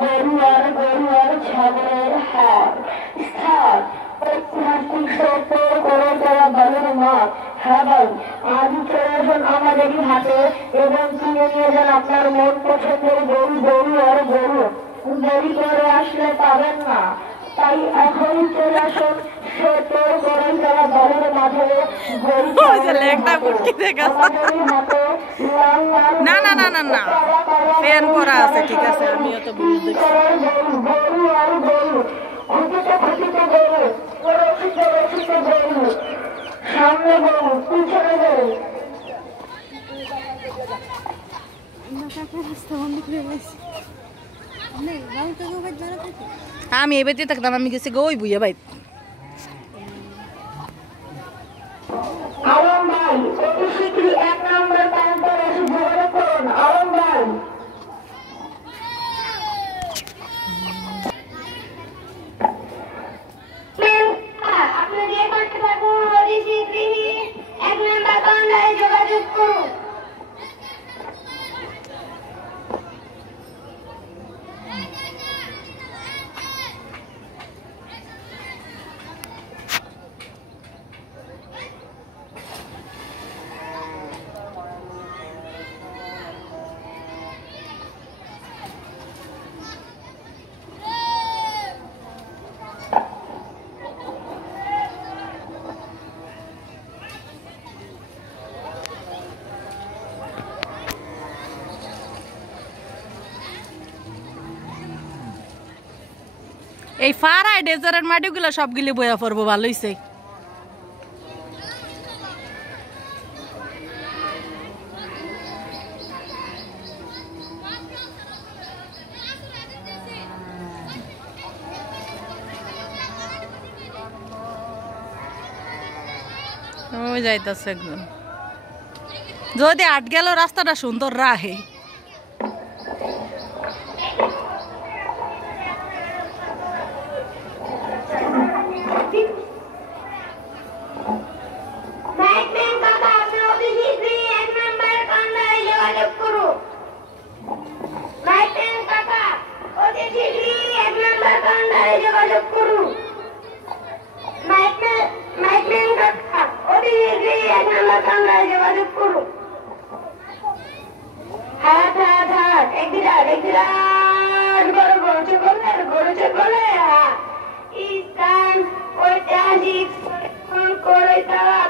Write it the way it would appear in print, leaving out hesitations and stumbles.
গরু আর ছাগলের হাট স্থান ঐতিহাসিক সত্য করে দেওয়া বালুর মাঠ। হ্যাঁ ভাই, আজই চলে আসুন আমাদেরই হাটে এবং কিনে নিয়ে যান আপনার মন পছন্দের গরু আর গরু। দেরি করে আসলে পাবেন না, তাই এখনই চলে আসুন সত্য করে দেওয়া বালুর মাঠে গরু না না না না না ফ্যান করা আছে, ঠিক আছে, আমিও তো বুঝতে সামনে গরু পিছনে গরু। আমি এবার থাকতাম, আমি গেছি গো ওই বুঝে ভাই। আলম ভাই অতি শীঘ্রই 1 নম্বর কাউন্টারে এসে যোগাযোগ করুন। আলম ভাই আপনি যে করতে পারবেন অতি শীঘ্রই 1 নম্বর কাউন্টারে যোগাযোগ করুন। এই ফারাই ডেজারের মাটিগুলো সবগুলি বয়া পড়বো, ভালো হইছে। ওই যাইতাছে একদম, যদি আট গেল রাস্তাটা সুন্দর রাহে। ঐতিহাসিক করে তারা